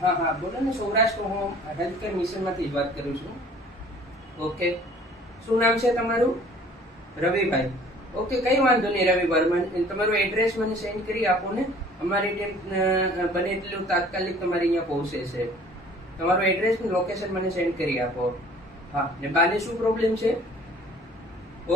હા હા બોલો ને, સૌરાષ્ટ્ર હોમ હેલ્થકેર મિશનમાંથી જ વાત કરું છું. ઓકે, શું નામ છે તમારું? રવિભાઈ. ઓકે, કઈ વાંધો નહીં રવિભાઈ, મને તમારું એડ્રેસ મને સેન્ડ કરી આપો ને. અમારી ટીમ બને એટલું તાત્કાલિક તમારે અહીંયા પહોંચે છે. તમારું એડ્રેસ ને લોકેશન મને સેન્ડ કરી આપો. હા, ને બાને શું પ્રોબ્લેમ છે?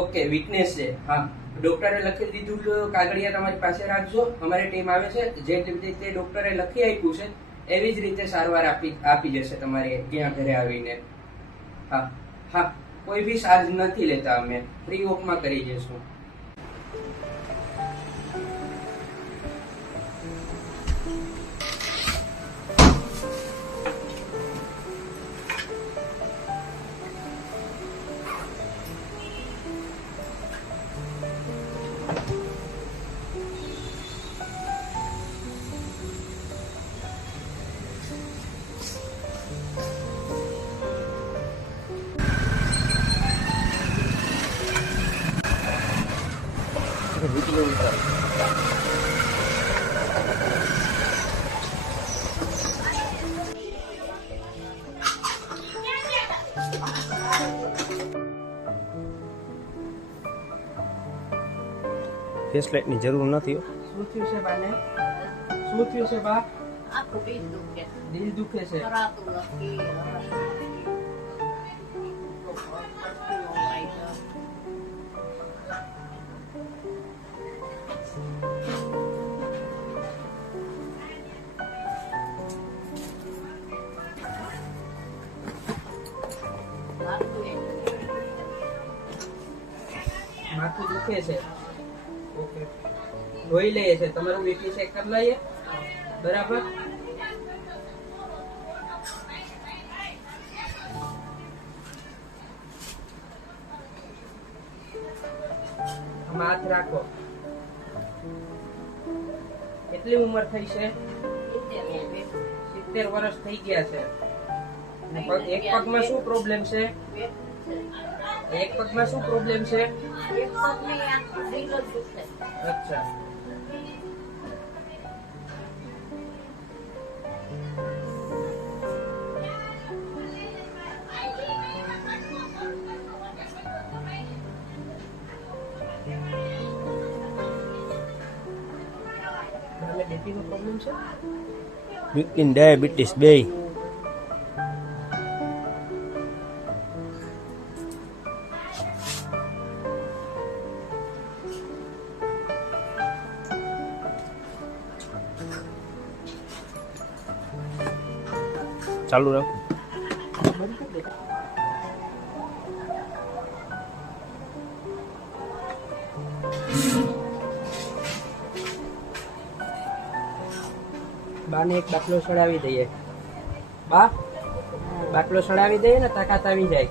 ઓકે, વીકનેસ છે. હા, ડોક્ટરે લખી દીધું કાગળિયા તમારી પાસે રાખજો. અમારી ટીમ આવે છે, જે રીતે ડોક્ટરે લખી આપ્યું છે એવી જ રીતે સારવાર આપી જશે તમારે ત્યાં ઘરે આવીને. હા હા, કોઈ બી ચાર્જ નથી લેતા, અમે ફ્રી ઓફમાં કરી જઈશું. ફેસલાઇટની જરૂર નથી. શું થયું છે બાને? શું થયું છે બા? આખું દિલ દુખે. દિલ દુખે છે. કરાતું નથી. માથું દુખે છે. ઓકે, જોઈ લઈએ છે. તમારું બીપી ચેક કરી લઈએ. બરાબર. હાથ રાખો. કેટલી ઉંમર થઈ છે? 70 વર્ષ થઈ ગયા છે. એક પગમાં શું પ્રોબ્લેમ છે? એક પગમાં શું પ્રોબ્લેમ છે? અચ્છા. બીપીનો પ્રોબ્લેમ છે? બીપી ડાયાબિટીસ બે. ચાલુ રાખો. બાને એક બાટલો ચડાવી દઈએ. બા, બાટલો ચડાવી દઈએ ને, તાકાત આવી જાય.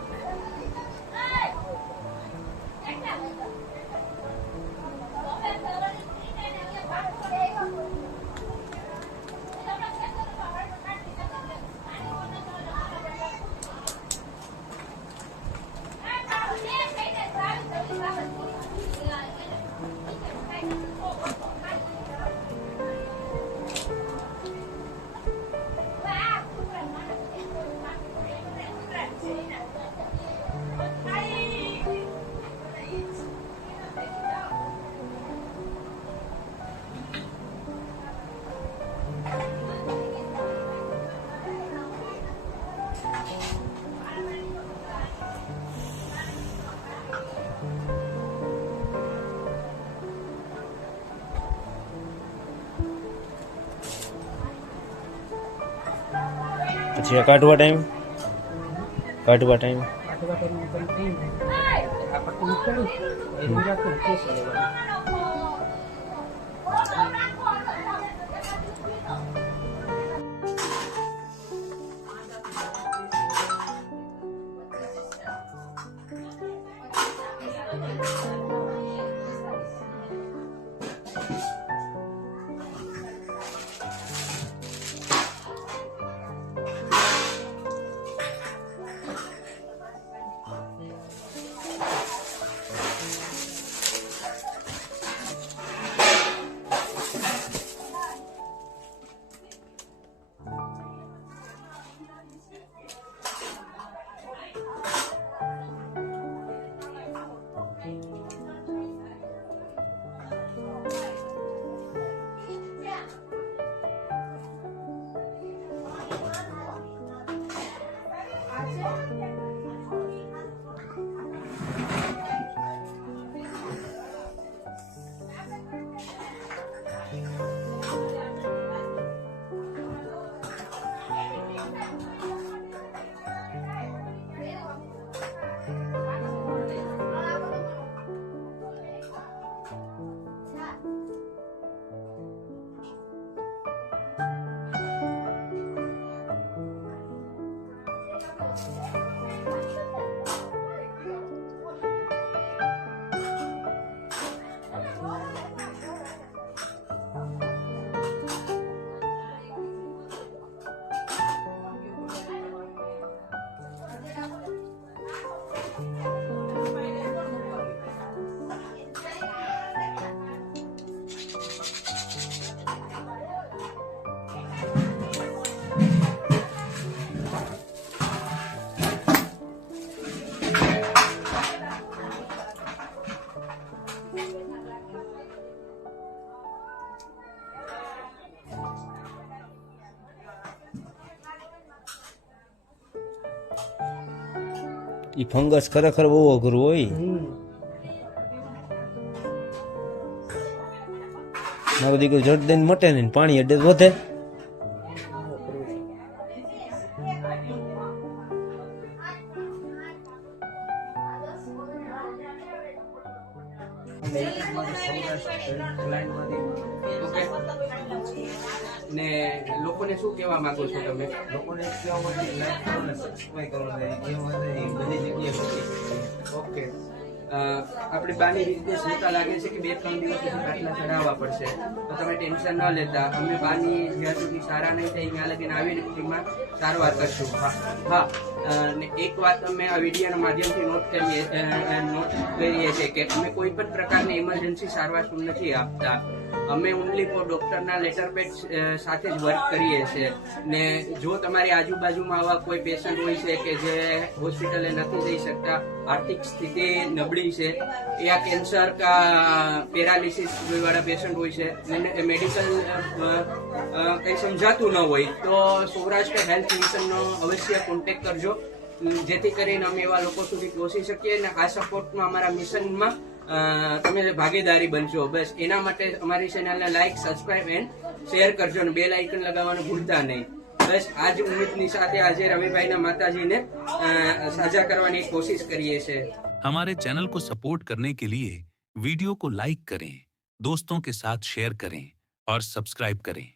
પછી કાઢવા ટાઈમ આ પટ્ટી નીકળી એ રાખો કેસ લેવાનું. ઈ ફંગસ ખરેખર બહુ અઘરું હોય. મારો દીકરો જડ દઈને મટે ને પાણી અડે તો વધે. ઓકે. ને લોકોને શું કહેવા માંગો છો તમે? લોકોને કહેવા માટે લાઈક કરો ને સબસ્ક્રાઇબ કરો ને જે વધે એ બધી જગ્યાએ મૂકી. ઓકે. આપણી બાની રીતે સુતા લાગે છે કે 2-3 દિવસ પછી બાટલા ચડાવવા પડશે, તો તમે ટેન્શન ન લેતા. અમે બાની જ્યાં સુધી સારા નહીં થાય ત્યાં લગીને આવી રીતમાં સારવાર કરશું. હા. ને એક વાત અમે આ વિડીયોના માધ્યમથી નોટ કરીએ છીએ કે અમે કોઈ પણ પ્રકારની ઇમરજન્સી સારવાર નથી આપતા. અમે ઓનલી ફોર ડોક્ટરના લેટર પેડ સાથે જ વર્ક કરીએ છીએ. ને જો તમારી આજુબાજુમાં આવા કોઈ પેશન્ટ હોય છે કે જે હોસ્પિટલે નથી જઈ શકતા, આર્થિક સ્થિતિ નબળી છે, યા કેન્સર કા પેરાલિસિસ વાળા પેશન્ટ હોય છે, મેડિકલ કંઈ સમજાતું ન હોય, તો સૌરાષ્ટ્ર હેલ્થ મિશનનો અવશ્ય કોન્ટેક્ટ કરજો, જેથી કરીને અમે એવા લોકો સુધી પહોંચી શકીએ અને આ સપોર્ટમાં અમારા મિશનમાં તમે ભાગીદારી બનશો. બસ એના માટે અમારી ચેનલને લાઈક, સબસ્ક્રાઇબ એન્ડ શેર કરજો અને બેલ આઇકન લગાવવાનું ભૂલતા નહીં. બસ આ જ ઉમ્મીદની સાથે આજે રવિભાઈના માતાજીને સાજા કરવાની કોશિશ કરીએ છીએ. हमारे चैनल को सपोर्ट करने के लिए वीडियो को लाइक करें, दोस्तों के साथ शेयर करें और सब्सक्राइब करें.